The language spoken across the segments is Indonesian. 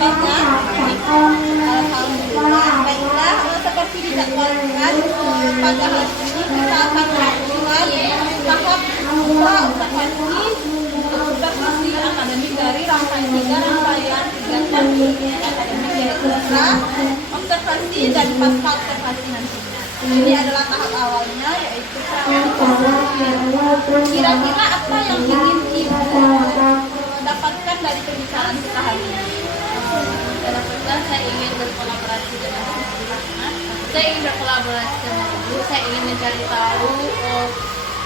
kabarnya? Alhamdulillah. Baiklah, seperti dijadwalkan pada hari ini kita akan melakukan tahap 2 observasi untuk observasi akademik dari rangkaian 3 rangkaian kegiatan akademik, yaitu observasi dan pasca observasi nantinya. Ini adalah tahap awalnya, yaitu kira-kira apa yang ingin Ibu dapatkan dari pembicaraan kita hari ini? Saya ingin berkolaborasi dengan saya ingin berkolaborasi dengan Ibu. Saya ingin mencari tahu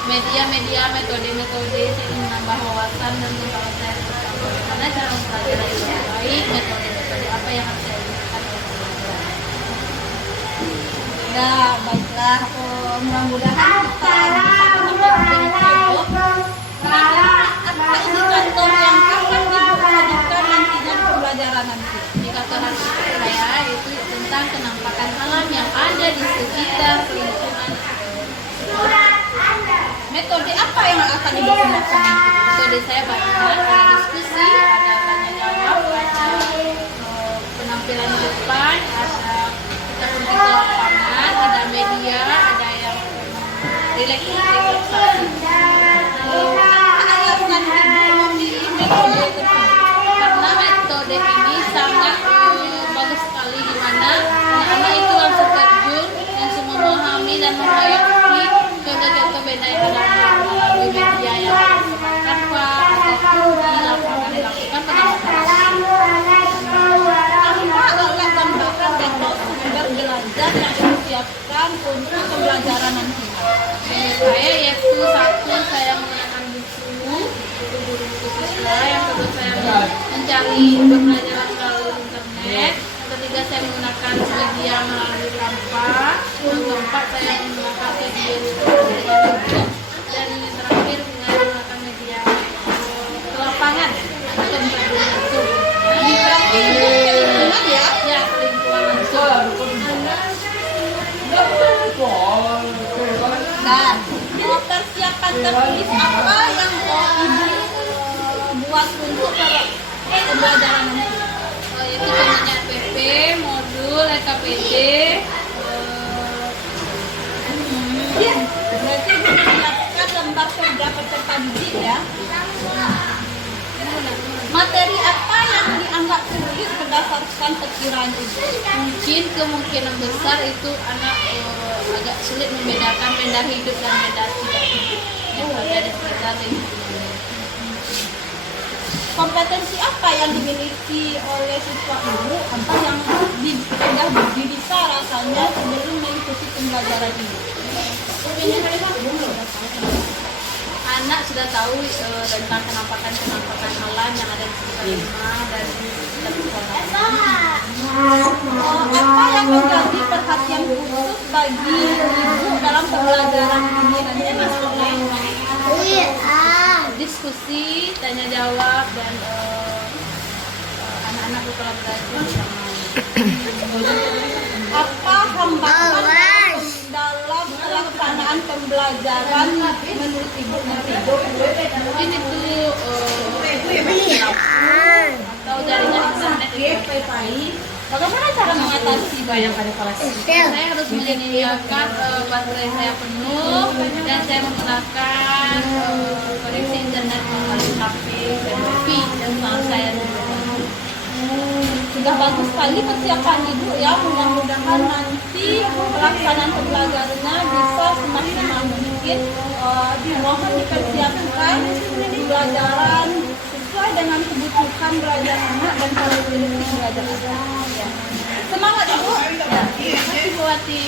media-media, metode-metode. Saya ingin menambah wawasan dan pengetahuan saya tentang bagaimana cara mempelajari yang baik, metode-metode apa yang harus saya gunakan. Nah, baiklah, mudah-mudahan kita apa indikator yang akan dibutuhkan nantinya di pembelajaran nanti? Indikator saya itu tentang kenampakan alam yang ada di sekitar lingkungan. Metode apa yang akan digunakan? Metode saya banyak, ada diskusi, ada tanya jawab, ada penampilan di depan, ada kita pergi ke lapangan, ada media, ada yang relaksasi. Alasan Ibu memilih metode tersebut? Karena metode ini sangat bagus sekali, di mana anak-anak itu langsung terjun, langsung memahami dan menghayati contoh-contoh beda yang ada melalui media yang tanpa ataupun di lapangan dilakukan pengawasan. Apa alat dan bahkan teknik sumber belajar yang disiapkan untuk pembelajaran nanti? Saya yaitu satu, saya menggunakan buku siswa. Yang kedua, saya mencari pembelajaran melalui internet. Yang ketiga, saya menggunakan media melalui Canva. Yang keempat, saya menggunakan video dengan YouTube. Dan yang terakhir, menggunakan media ke lapangan atau media langsung. Ini berarti Ibu ke lingkungan ya? Ya, ke lingkungan langsung. Dan persiapan tertulis apa yang Ibu buat untuk pembelajaran nanti? Itu contohnya PP, modul, EKPD. Ya, berarti Ibu menyiapkan lembar kerja peserta didik ya. Materi apa yang dianggap sulit berdasarkan perkiraan Ibu? Mungkin kemungkinan besar itu anak agak sulit membedakan benda hidup dan benda tidak hidup yang ada di sekitar lingkungan. Kompetensi apa yang dimiliki oleh siswa Ibu? Apa yang sudah bisa rasanya sebelum mengikuti pembelajaran ini? Anak sudah tahu tentang kenampakan alam yang ada di sekitar rumah dan di sekitar sekolah. Apa yang menjadi perhatian khusus bagi Ibu dalam pembelajaran ini nanti? Diskusi, tanya jawab, dan anak-anak berkolaborasi bersama. Apa hambatan dalam pelaksanaan pembelajaran menurut Ibu nanti? Mungkin itu atau jaringan internet itu. Bagaimana cara mengatasi banyak pada kelas? Saya harus menyediakan baterai saya penuh dan saya menggunakan koneksi internet melalui HP dan wifi dan selalu saya Sudah bagus sekali persiapan Ibu ya. Mudah-mudahan nanti pelaksanaan pembelajarannya bisa semaksimal mungkin. Mohon dipersiapkan pembelajaran sesuai dengan kebutuhan belajar anak dan karakteristik belajar anak. Ya. Semangat Ibu. Ya. Terima kasih Bu Wati.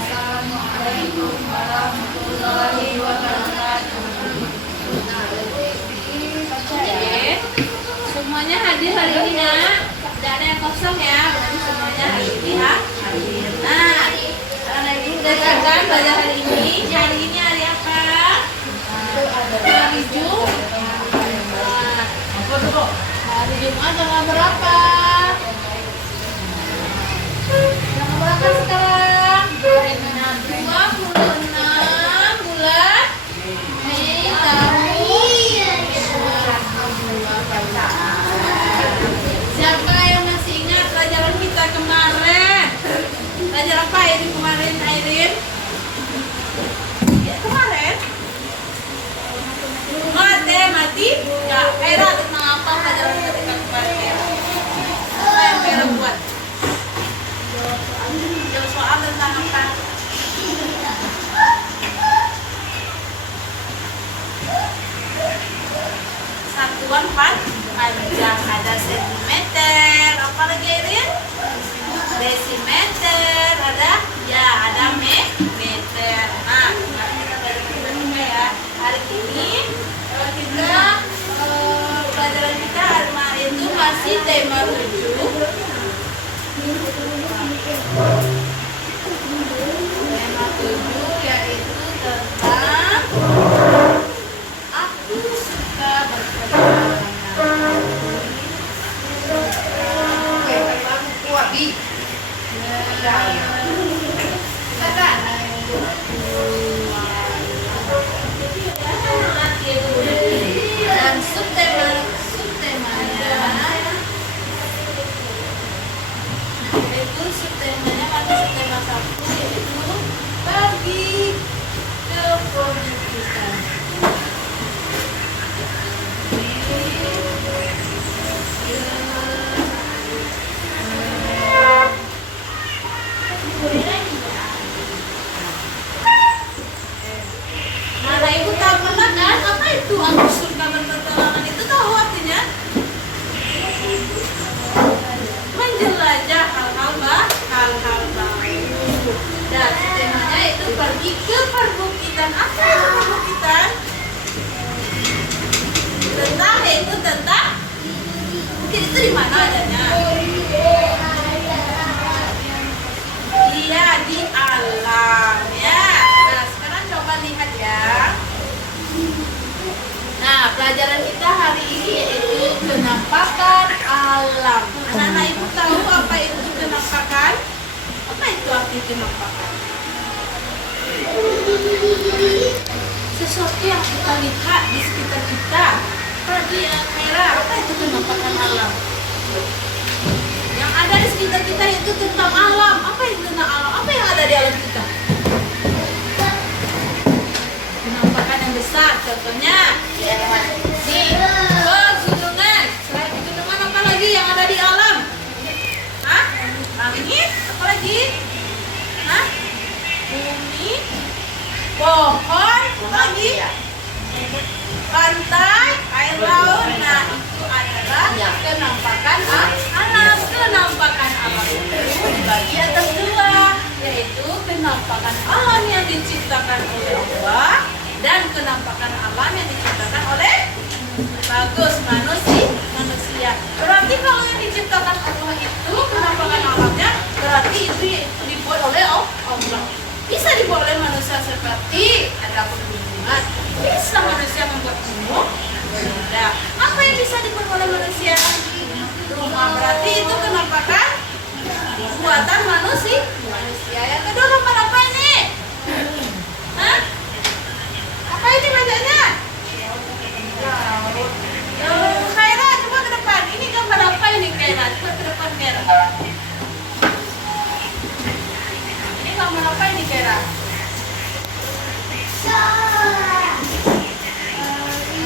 Assalamualaikum warahmatullahi hari ini nak, tidak ada yang kosong ya, berarti semuanya hari ini hadir. Nah, karena ini udah siapkan belajar hari ini. Hari ini hari apa? Hari Jumat. Hari Jumat tanggal berapa? Tanggal berapa sekarang? 26 bulan Mei tahun. Siapa yang masih ingat pelajaran kita kemarin? Pelajaran apa ini kemarin, Airin? Ya, kemarin matematika. Era tentang apa pelajaran matematika kemarin? Apa yang Era buat? Jawab soal tentang apa? Satuan panjang, ada sentimeter, apa lagi Irin? Desimeter, ada meter. Nah, kemarin kita belajar matematika ya. Hari ini kita pelajaran kita hari itu masih tema 7. Tema 7 yaitu tentang aku suka berperjalanan. Dan subtemanya itu subtemanya mata subtema 1 yaitu bagi keproduksian. Nah, ibu tahu pernah kan apa itu aku suka berpetualangan itu, tahu artinya? Menjelajah hal-hal baru. Dan temanya itu pergi ke perbukitan. Apa itu perbukitan? Tentang bukit itu di mana adanya? Iya, di alam ya. Nah, sekarang coba lihat ya. Nah, pelajaran kita hari ini yaitu kenampakan alam. Anak-anak ibu tahu apa itu kenampakan? Apa itu arti kenampakan? Sesuatu yang kita lihat di sekitar kita. Pergi Mera, apa itu kenampakan alam? Yang ada di sekitar kita itu tentang alam. Apa itu tentang alam? Apa yang ada di alam kita? Penampakan yang besar, contohnya nih, pegunungan. Selain pegunungan apa lagi yang ada di alam? Hah? Langit? Apa lagi? Hah? Bumi? Pohon? Apa lagi? Pantai? Air laut? Nah, itu adalah kenampakan alam. Kenampakan alam itu dibagi atas dua, yaitu kenampakan alam yang diciptakan oleh Allah dan kenampakan alam yang diciptakan oleh manusia. Berarti kalau yang diciptakan Allah itu kenampakan alamnya, berarti itu dibuat oleh Allah. Bisa dibuat oleh manusia seperti ada pegunungan, bisa manusia membuat gunung. Nah, apa yang bisa dibuat oleh manusia? Rumah. Berarti itu kenampakan buatan manusia. Yang kedua gambar apa ini? Hah? Apa ini bacanya? Khaira, coba ke depan. Ini gambar apa ini Khaira? Coba ke depan Khaira. Ini gambar apa ini Khaira?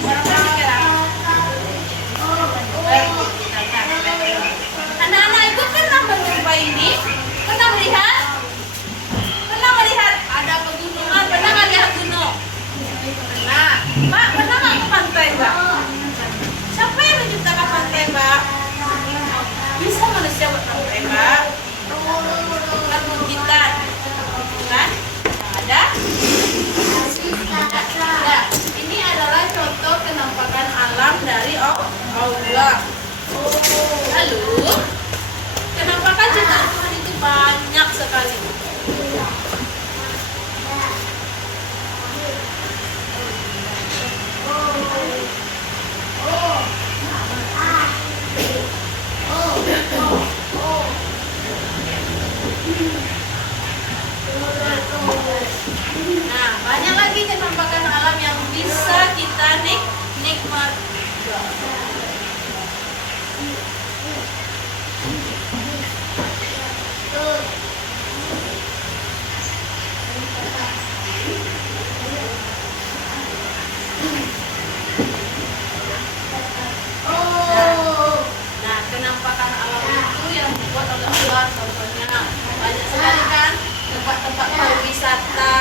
Gambar apa ini Khaira? Anak-anak itu pernah menjumpai ini? Pernah melihat? Pernah melihat ada pegunungan? Pernah nggak lihat gunung? Nah, Mbak, pernah nggak ke pantai, Mbak? Siapa yang menciptakan pantai, Mbak? Bisa manusia buat pantai, Mbak? Perbukitan, kan? Yang ada atau nggak luas contohnya. Banyak sekali kan tempat-tempat pariwisata,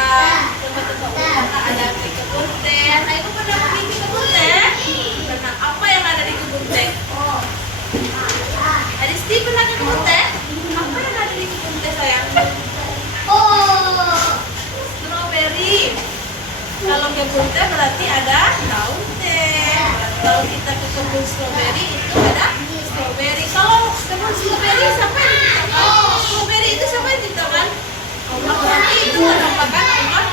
tempat-tempat wisata, ada di kebun teh. Nah, itu pernah pergi ke kebun teh? Pernah. Apa yang ada di kebun teh? Adisti pernah ke kebun teh? Apa yang ada di kebun teh sayang? Strawberry. Kalau kebun teh berarti ada daun teh. Kalau kita ke kebun strawberry itu ada strawberry. Kalau kebun strawberry siapa yang diciptakan? Strawberry itu siapa yang diciptakan? Allah. Berarti itu menampakkan Allah.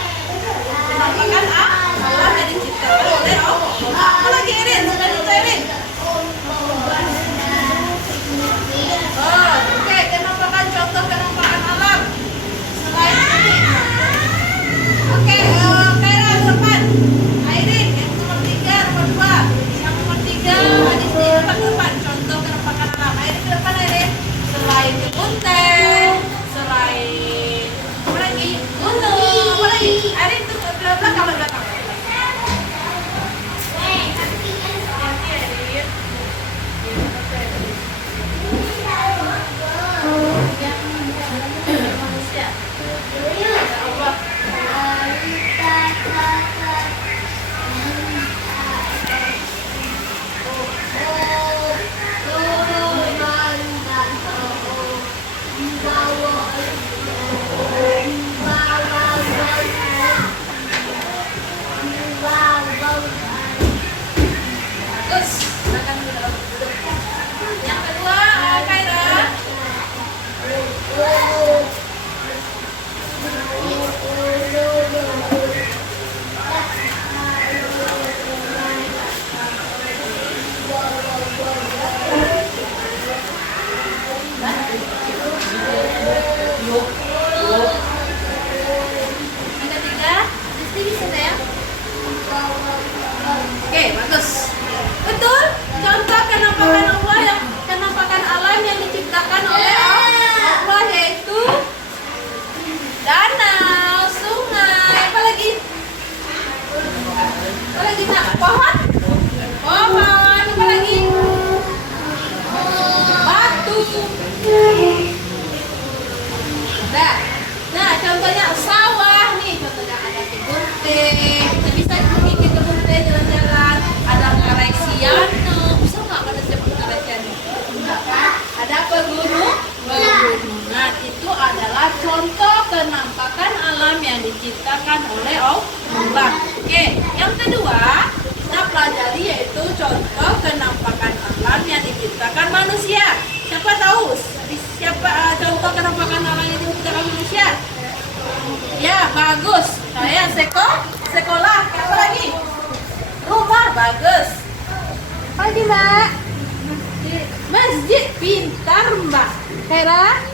Menampakkan Allah yang diciptakan oleh Allah. Apa lagi Erin? Sudah itu Erin. Oke, kenampakan contoh kenampakan alam. Selain ini. Oke, Kaira depan. Airin yang nomor 3, nomor 2. Yang nomor 3, Adisti depan. Contoh kenampakan alam. Airin ke depan Airin. Selain kebun teh, selain apa lagi? Gunung, apa lagi? Airin tuh belakang. Bagus. Silakan duduk. Yang kedua, Kaira. Yang ketiga, Adisti bisa ya? Oke, bagus. Betul. Contoh kenampakan Allah yang kenampakan alam yang diciptakan oleh Allah yaitu danau, sungai, apa lagi? Apa lagi nak? Pohon? Pohon, apa lagi? Batu. Nah, contohnya sawah nih. Contohnya ada kebun teh. Kita bisa pergi ke kebun teh jalan-jalan. Ada Karesiano. Bisa nggak ada siapa Karesiano? Ada pegunungan. Itu adalah contoh kenampakan alam yang diciptakan oleh Allah. Oke, yang kedua kita pelajari yaitu contoh kenampakan alam yang diciptakan manusia. Siapa tahu? Siapa contoh kenampakan alam yang diciptakan manusia? Ya, bagus. Saya sekolah. Apa lagi? Rumah, bagus. Apa lagi, Mbak? Masjid, pintar, Mbak. Hera?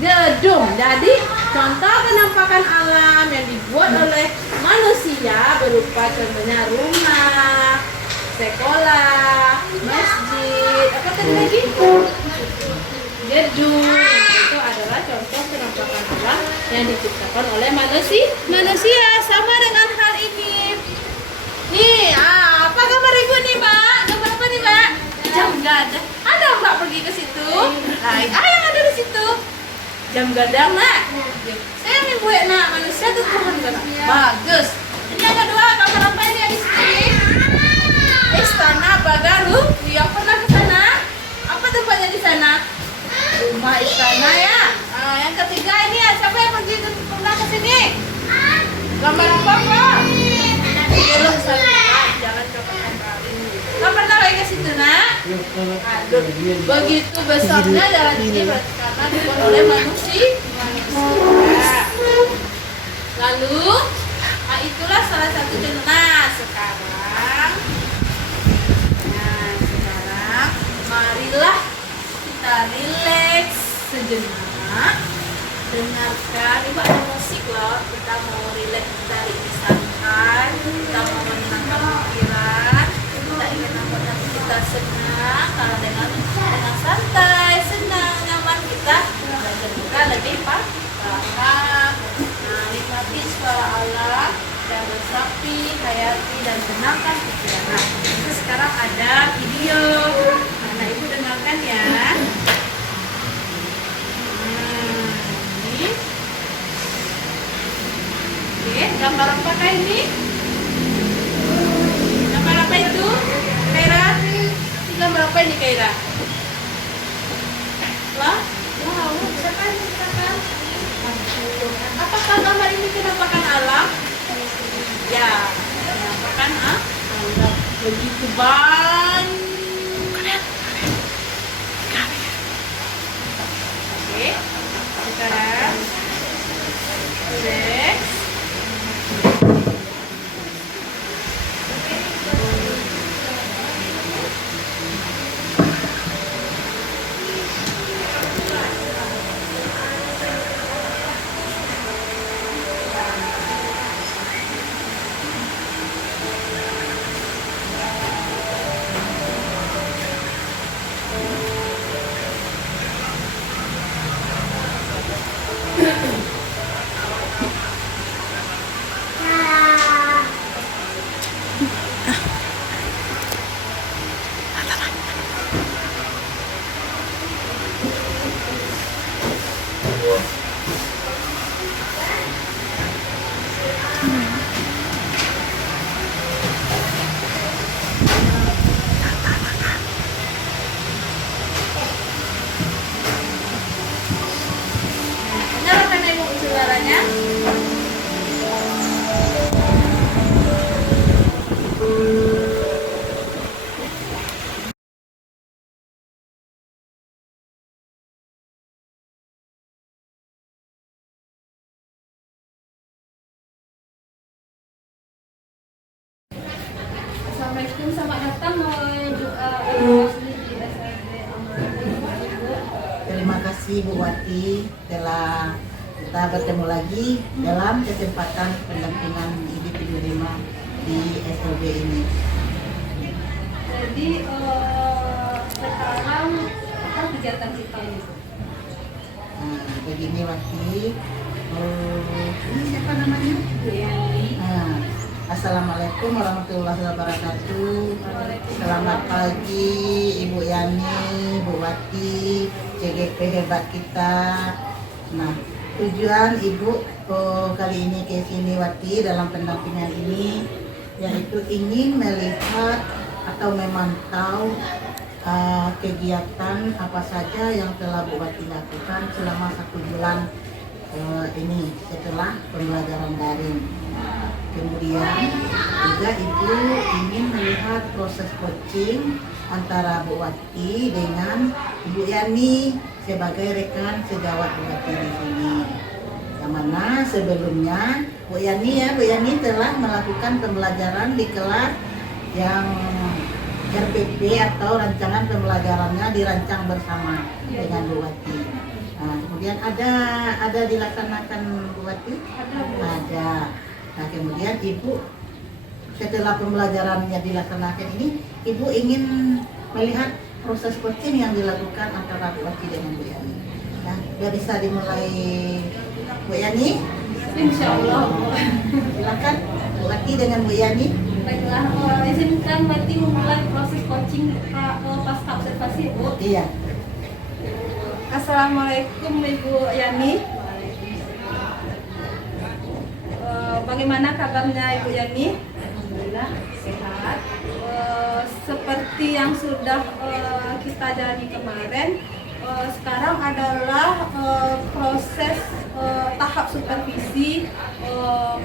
Gedung. Jadi, contoh kenampakan alam yang dibuat oleh manusia berupa contohnya rumah, sekolah, masjid, apa tadi lagi? Gedung. Itu adalah contoh kenampakan alam yang diciptakan oleh manusia. Sama dengan hal ini. Nih, apa gambar ibu nih, Mbak? Gambar apa nih, Mbak? Jam gadang. Ada Mbak pergi ke situ? Nah, yang ada di situ. Jam gadang, Nak. Saya nih Bu nak manusia tuh Tuhan kan. Bagus. Ini yang kedua, gambar apa ini di sini? Istana Bagaru. Yang pernah ke sana? Apa tempatnya di sana? Rumah istana ya. Yang ketiga ini ya, siapa yang pergi pernah ke sini? Gambar apa, Pak? Belum jangan coba kembali. Nggak pernah lagi ke situ, Nak? Aduh, begitu besarnya jalan ini berarti karena dibuat oleh manusia. Lalu, itulah salah satu contoh. Sekarang, marilah kita rileks sejenak, dengarkan. Ibu ada musik loh, kita mau rileks, kita santai, kita mau menenangkan pikiran, kita ingin membuat hati kita senang. Kalau dengan santai, senang, nyaman, kita belajar kita lebih paham. Nikmati suara Allah dan resapi, hayati dan tenangkan pikiran. Nah, itu sekarang ada video. Nah, Ibu dengarkan ya. gambar apakah ini? Gambar apa itu? Kaira? Ini gambar apa ini Kaira? Lah? Wow, silakan silakan. Apakah gambar ini penampakan alam? Ya, penampakan alam. Begitu banyak. Oke, sekarang next. Nyalakan ibu suaranya. Assalamualaikum, selamat datang di SLB Ibu. Terima kasih Bu Wati telah kita bertemu lagi dalam kesempatan pendampingan Ibu penerima di SLB ini. Jadi sekarang apa kegiatan kita itu? Nah, begini Wati, ini siapa namanya? Bu Yani. Nah, Assalamualaikum warahmatullahi wabarakatuh. Selamat pagi Ibu Yani, Bu Wati, CGP hebat kita. Nah, tujuan Ibu kali ini ke sini Wati dalam pendampingan ini yaitu ingin melihat atau memantau kegiatan apa saja yang telah Bu Wati lakukan selama 1 bulan ini setelah pembelajaran daring. Kemudian juga Ibu ingin melihat proses coaching antara Bu Wati dengan Ibu Yani sebagai rekan sejawat Bu Wati di sini. Yang mana sebelumnya Bu Yani telah melakukan pembelajaran di kelas yang RPP atau rancangan pembelajarannya dirancang bersama dengan Bu Wati. Nah, kemudian ada dilaksanakan Bu Wati? Ada. Nah, kemudian Ibu setelah pembelajarannya dilaksanakan ini, Ibu ingin melihat proses coaching yang dilakukan antara Bu Wati dengan Bu Yani. Nah, sudah bisa dimulai Bu Yani? Insya Allah. Silakan Bu Wati dengan Bu Yani. Baiklah, izinkan Wati memulai proses coaching pasca observasi Bu. Iya. Assalamualaikum Ibu Yani. Bagaimana kabarnya Ibu Yani? Alhamdulillah sehat. Seperti yang sudah kita jalani kemarin, sekarang adalah proses tahap supervisi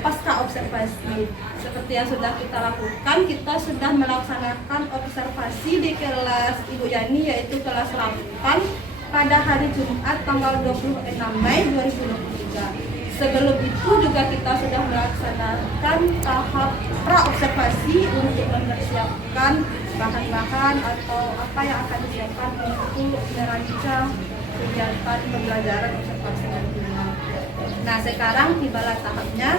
pasca observasi. Seperti yang sudah kita lakukan, kita sudah melaksanakan observasi di kelas Ibu Yani, yaitu kelas 8 pada hari Jumat tanggal 26 Mei 2023. Sebelum itu juga kita sudah melaksanakan tahap pra-observasi untuk mempersiapkan bahan-bahan atau apa yang akan disiapkan untuk merancang kegiatan pembelajaran observasi nantinya. Nah, sekarang tibalah tahapnya,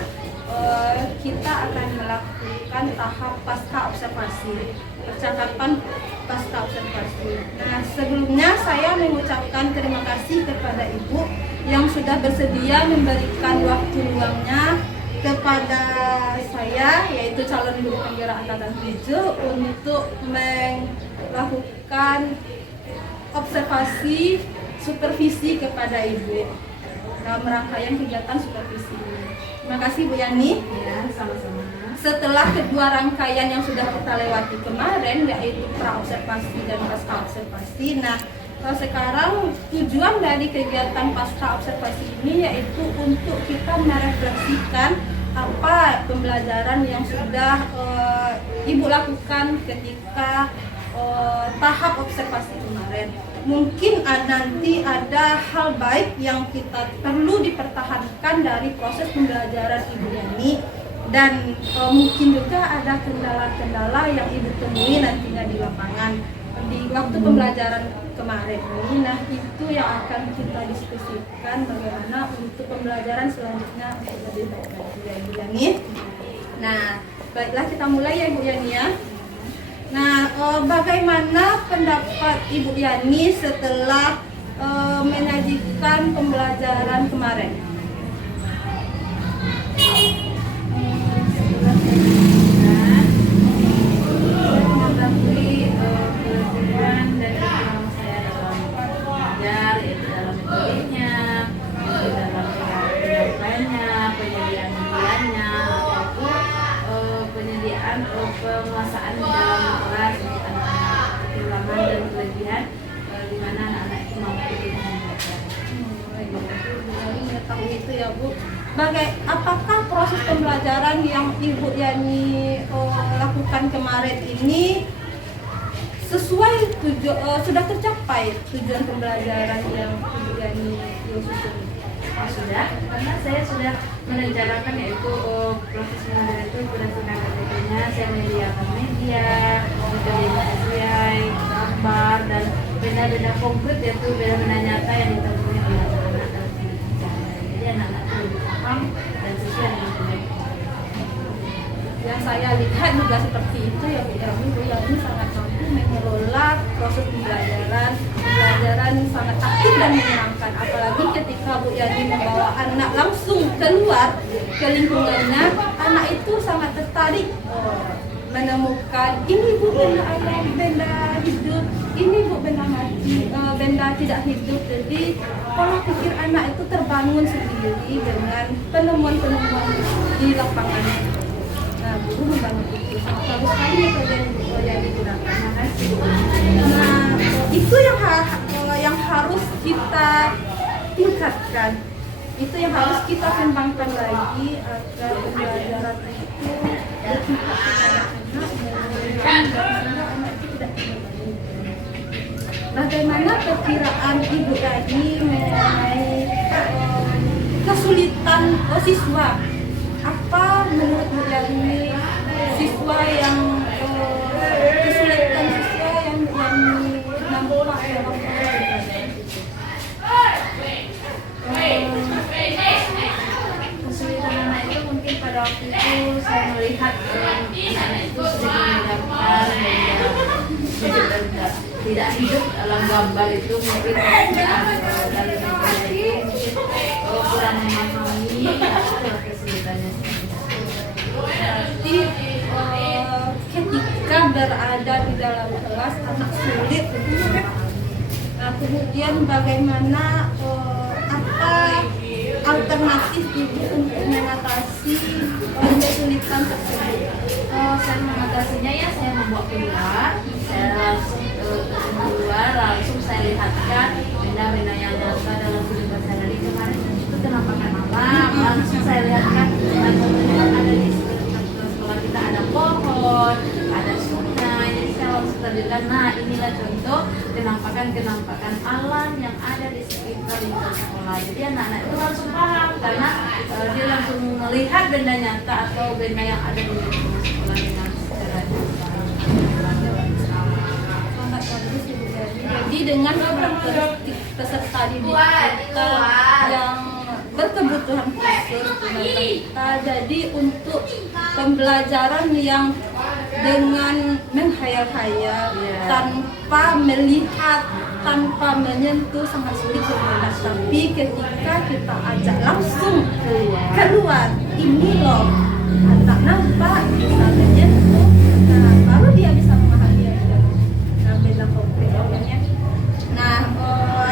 kita akan melakukan tahap pasca observasi, percakapan pasca observasi. Nah, sebelumnya saya mengucapkan terima kasih kepada Ibu yang sudah bersedia memberikan waktu luangnya kepada saya, yaitu calon guru penggerak angkatan 7, untuk melakukan observasi supervisi kepada Ibu. dalam rangkaian kegiatan supervisi. Terima kasih Bu Yani. Ya, sama-sama. Setelah kedua rangkaian yang sudah kita lewati kemarin, yaitu pra-observasi dan pasca-observasi. Nah, sekarang tujuan dari kegiatan pasca-observasi ini yaitu untuk kita merefleksikan apa pembelajaran yang sudah Ibu lakukan ketika tahap observasi kemarin. Mungkin nanti ada hal baik yang kita perlu dipertahankan dari proses pembelajaran Ibu Yani, dan mungkin juga ada kendala-kendala yang Ibu temui nantinya di lapangan di waktu pembelajaran kemarin ini. Nah, itu yang akan kita diskusikan bagaimana untuk pembelajaran selanjutnya untuk lebih baik lagi ya Ibu Yani. Nah, baiklah kita mulai ya Ibu Yani ya. Nah, bagaimana pendapat Ibu Yani setelah menyajikan pembelajaran kemarin? Pelajaran dan pengalaman saya dalam belajar, yaitu dalam metodenya, dalam penyampaiannya, penyediaan nilainya, ataupun penyediaan penguasaan dalam kelas untuk anak-anak, kekurangan dan kelebihan di mana anak-anak itu mampu dengan belajar. Mengetahui itu ya Bu. Apakah proses pembelajaran yang Ibu Yani lakukan kemarin ini sesuai sudah tercapai tujuan pembelajaran yang Ibu Yani susun? Sudah, karena saya sudah merencanakan yaitu proses pembelajaran itu berdasarkan metodenya. Saya menyediakan media, metodenya sesuai gambar dan benda-benda konkret, yaitu benda-benda nyata yang ditemui oleh anak-anak dalam kehidupan sehari-hari. Jadi anak-anak itu lebih paham dan sesuai dengan tujuan. Yang saya lihat juga seperti itu ya Bu Yani. Bu Yani sangat mampu mengelola proses pembelajaran sangat aktif dan menyenangkan, apalagi ketika Bu Yani membawa anak langsung keluar ke lingkungannya. Anak itu sangat tertarik menemukan ini Bu benda alam, benda hidup, ini Bu benda mati, benda tidak hidup. Jadi pola pikir anak itu terbangun sendiri dengan penemuan-penemuan di lapangan. Nah, guru membangun itu sangat bagus sekali metode yang digunakan. Nah, itu yang harus kita tingkatkan, itu yang harus kita kembangkan lagi agar pembelajaran itu berpihak kepada anak dan anak itu tidak terbebani. Bagaimana perkiraan Ibu Yani mengenai kesulitan siswa? Apa menurut Bu Yani siswa yang kesulitan siswa yang nampak dalam kesulitan anak itu mungkin pada waktu itu saya melihat anak itu sudah menggambar tidak hidup dalam gambar itu, mungkin dari gambar itu mungkin kurang memahami apa kesulitannya. Berarti ketika berada di dalam kelas anak sulit tentunya kan. Nah, kemudian bagaimana apa alternatif Ibu untuk mengatasi kesulitan tersebut? Saya mengatasinya ya saya membuat keluar, saya langsung keluar, langsung saya lihatkan benda-benda yang nyata dalam kehidupan sehari-hari. Kemarin itu penampakan alam, langsung saya lihatkan ada di sekolah kita ada pohon, ada sungai. Jadi saya langsung terlihat, nah inilah contoh penampakan alam yang ada di sekitar lingkungan sekolah. Jadi anak-anak itu langsung paham karena dia langsung melihat benda nyata atau benda yang ada di lingkungan sekolah dengan secara nyata. Jadi dengan karakteristik peserta didik kita yang berkebutuhan khusus kita, jadi untuk pembelajaran yang dengan menghayal-hayal tanpa melihat, tanpa menyentuh sangat sulit berminat. Tapi ketika kita ajak langsung keluar, ini loh anak nampak, bisa menyentuh, nah baru dia bisa memahami ya. Nah, beda konkret ya. Nah,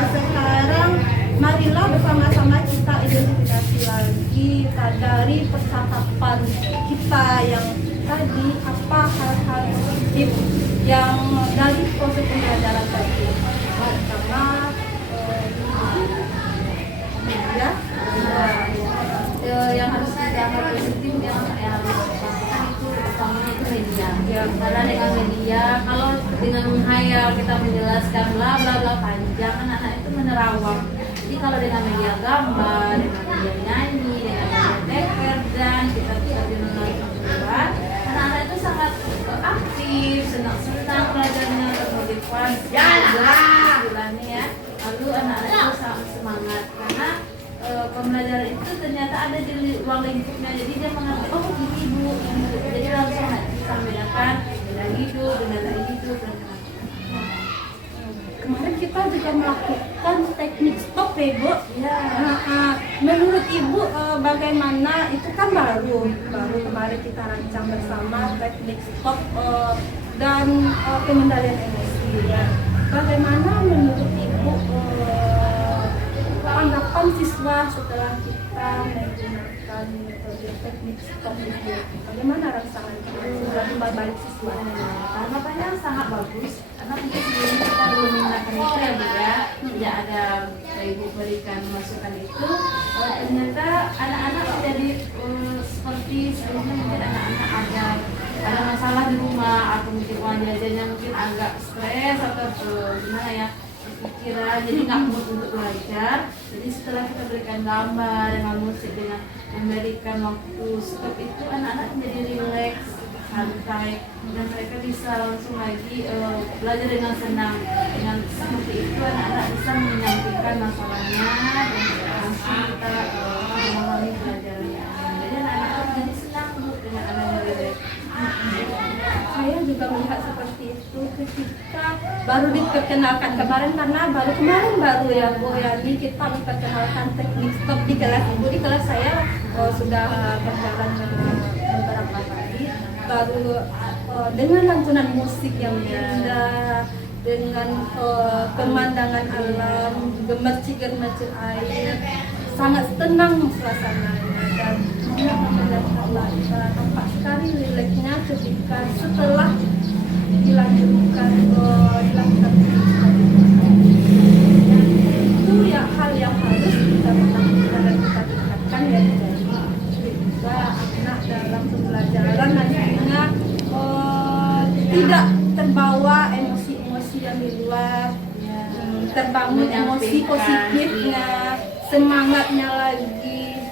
sekarang mari marilah bersama-sama kita identifikasi lagi dari percakapan kita yang tadi, apa hal-hal positif yang dari proses pembelajaran tadi. Pertama, ya, yang harus kita positif yang harus lakukan itu utamanya itu media. Ya. Karena dengan media, kalau dengan menghayal kita menjelaskan bla bla bla panjang, anak-anak itu menerawang. Jadi kalau dengan media gambar, dengan media nyanyi, dengan media teker dan kita bisa berdua, anak-anak itu sangat aktif, senang-senang belajarnya, termotivasi. Istilahnya ya. Lalu anak-anak itu sangat semangat karena pembelajaran itu ternyata ada di ruang lingkupnya, jadi dia mengerti oh gini bu, jadi langsung bisa membedakan benda hidup, benda tak hidup dan kemarin kita juga melakukan teknik stop ya Bu. ya. Menurut Ibu bagaimana, itu kan baru kemarin kita rancang bersama teknik stop dan pengendalian emosi ya. Bagaimana menurut Ibu tanggapan siswa setelah kita menggunakan metode teknik stop itu? Bagaimana rangsangan setelah timbal balik siswa? Tanggapannya sangat bagus karena mungkin sebelumnya kita belum menggunakan itu ya bu ya, tidak ada ibu berikan masukan itu. Ternyata anak-anak menjadi seperti sebelumnya, mungkin anak-anak ada masalah di rumah atau mungkin uang jajannya mungkin agak stres atau gimana ya, pikiran, jadi nggak mood untuk belajar. Jadi setelah kita berikan gambar dengan musik, dengan memberikan waktu stop itu, anak-anak menjadi rileks, santai, dan mereka bisa langsung lagi belajar dengan senang. Dengan seperti itu anak-anak bisa menyampaikan masalahnya dan langsung kita memahami pelajarannya. Jadi anak-anak jadi senang dengan adanya rileks. Saya juga melihat seperti itu ketika baru diperkenalkan kemarin, karena baru ya Bu Yani, kita memperkenalkan teknik stop di kelas Ibu. Di kelas saya sudah berjalan beberapa kali, baru dengan lantunan musik yang indah, dengan pemandangan alam, gemercik-gemercik air, sangat tenang suasananya, dan dia memperlihatkan tampak sekali rileksnya ketika setelah dilanjutkan dilakukan itu ya, hal yang harus kita perhatikan dan kita tingkatkan ya. Jadi juga anak dalam pembelajaran nantinya tidak terbawa emosi-emosi yang di luar, terbangun emosi positifnya, semangatnya lagi.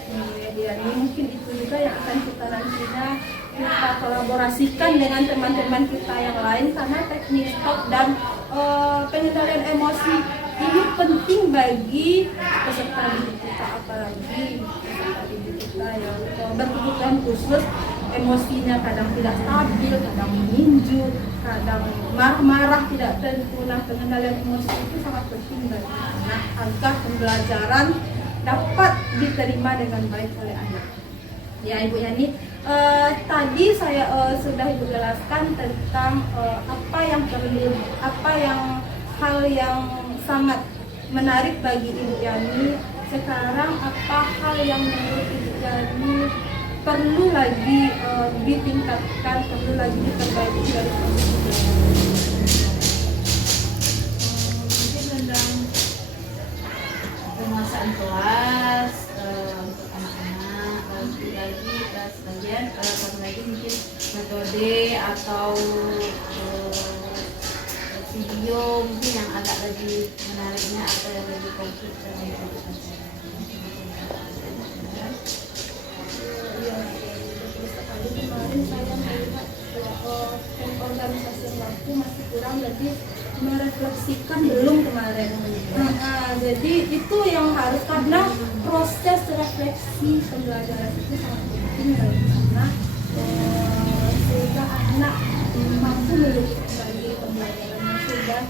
Jadi mungkin itu juga yang akan kita nantinya kita kolaborasikan dengan teman-teman kita yang lain, karena teknik stop dan pengendalian emosi ini penting bagi peserta didik kita, apalagi peserta didik kita yang berkebutuhan khusus, emosinya kadang tidak stabil, kadang meninju, kadang marah-marah tidak tentu. Nah, pengendalian emosi itu sangat penting bagi anak agar pembelajaran dapat diterima dengan baik oleh anak. Ya Ibu Yani, tadi saya sudah Ibu jelaskan tentang apa yang perlu, hal yang sangat menarik bagi Ibu Yani. Sekarang apa hal yang menurut Ibu Yani perlu lagi ditingkatkan, perlu lagi diperbaiki dari proses pembelajaran? Mungkin tentang penguasaan kelas untuk anak-anak, lagi kelas bagian lagi mungkin metode atau video mungkin yang agak lebih menariknya atau yang lebih konkret dan lebih Tadi kemarin saya melihat organisasi yang waktu masih kurang, jadi merefleksikan belum kemarin. Jadi itu yang harus, karena proses refleksi pembelajaran itu sangat penting bagi anak, sehingga anak mampu melihat kembali pembelajarannya, sudah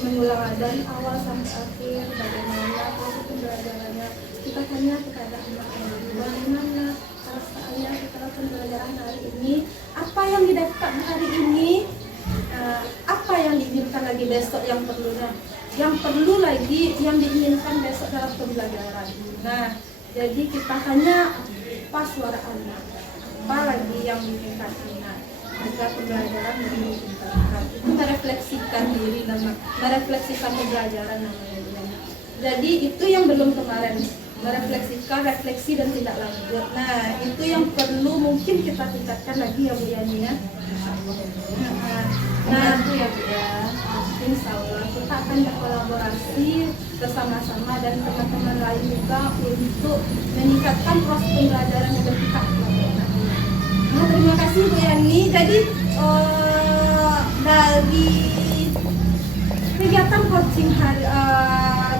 mengulang dari awal sampai akhir bagaimana proses pembelajarannya. Kita tanya kepada anak bagaimana saya setelah pembelajaran hari ini, apa yang didapat hari ini, apa yang diinginkan lagi besok yang perlunya. yang perlu lagi yang diinginkan besok dalam pembelajaran. Nah, jadi kita hanya pas suara anak, apa lagi yang diinginkan anak agar pembelajaran lebih ditingkatkan. Itu merefleksikan diri dan merefleksikan pembelajaran namanya. Jadi itu yang belum kemarin, merefleksikan, refleksi dan tidak lanjut. Nah, itu yang perlu mungkin kita tingkatkan lagi ya Bu Yani ya. Nah, itu ya Bu ya. Insya Allah kita akan berkolaborasi bersama-sama dan teman-teman lain juga untuk meningkatkan proses pembelajaran yang berpihak kepada anak. Nah, terima kasih Bu Yani. Jadi dari kegiatan coaching hari,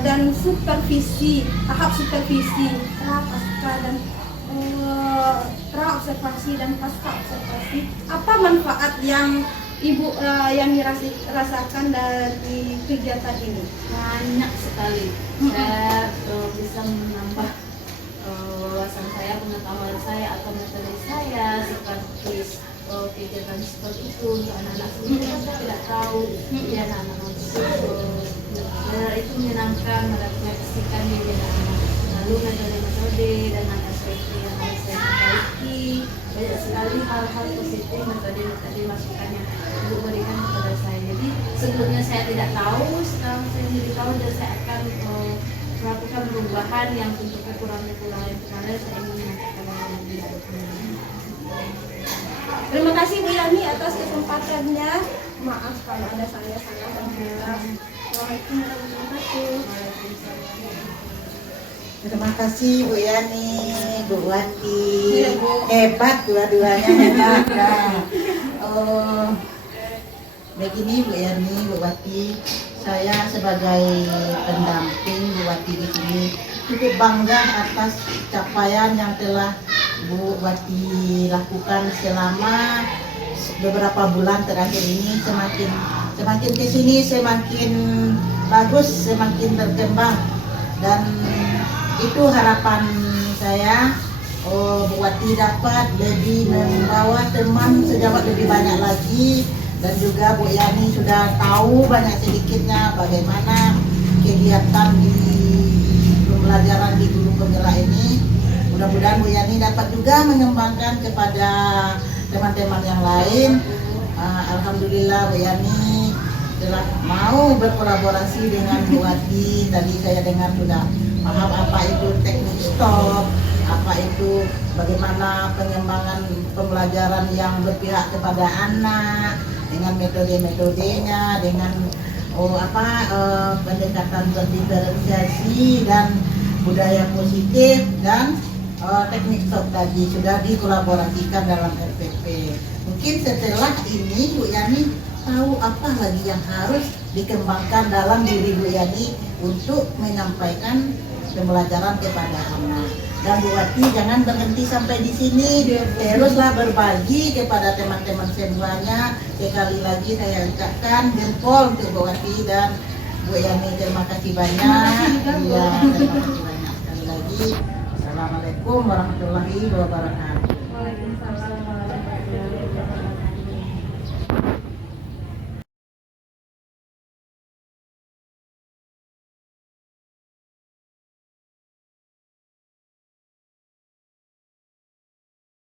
dan supervisi, tahap supervisi, tahap pasca dan pra observasi dan pasca observasi, apa manfaat yang Ibu yang dirasakan dari kegiatan ini? Banyak sekali. Saya bisa menambah wawasan saya, pengetahuan saya atau metode saya seperti kegiatan seperti itu untuk anak-anak sendiri kan saya tidak tahu ya anak-anak itu menyenangkan, merefleksikan diri anak-anak, lalu metode-metode dan SPP yang harus saya perbaiki, banyak sekali hal-hal positif metode-metode masukan yang Ibu berikan kepada saya. Jadi sebelumnya saya tidak tahu, sekarang saya menjadi tahu dan saya akan melakukan perubahan yang untuk kekurangan-kekurangan kemarin saya ingin mengatakan yang lebih baik. Terima kasih Bu Yani atas kesempatannya. Maaf kalau ada saya salah dan kurang. Waalaikumsalam warahmatullahi wabarakatuh. Terima kasih Bu Yani, Bu Wati. Iya, Bu. Hebat dua-duanya hebat. Begini Bu Yani, Bu Wati, saya sebagai pendamping Bu Wati di sini cukup bangga atas capaian yang telah Bu Wati lakukan selama beberapa bulan terakhir ini. Semakin ke sini semakin bagus, semakin berkembang, dan itu harapan saya. Bu Wati dapat lebih membawa teman sejawat lebih banyak lagi, dan juga Bu Yani sudah tahu banyak sedikitnya bagaimana kegiatan di pembelajaran di guru penggerak ini. Mudah-mudahan Bu Yani dapat juga mengembangkan kepada teman-teman yang lain. Alhamdulillah Bu Yani telah mau berkolaborasi dengan Bu Wati. Tadi saya dengar sudah paham apa itu teknik stop, apa itu bagaimana pengembangan pembelajaran yang berpihak kepada anak dengan metode-metodenya, dengan pendekatan berdiferensiasi dan budaya positif, dan teknik stop tadi sudah dikolaborasikan dalam RPP. Mungkin setelah ini Bu Yani tahu apa lagi yang harus dikembangkan dalam diri Bu Yani untuk menyampaikan pembelajaran kepada anak. Dan Bu Wati jangan berhenti sampai di sini, teruslah berbagi kepada teman-teman semuanya. Sekali lagi saya ucapkan jempol untuk Bu Wati dan Bu Yani, terima kasih banyak. Iya, terima kasih banyak sekali lagi. Assalamualaikum warahmatullahi wabarakatuh. Waalaikumsalam warahmatullahi wabarakatuh.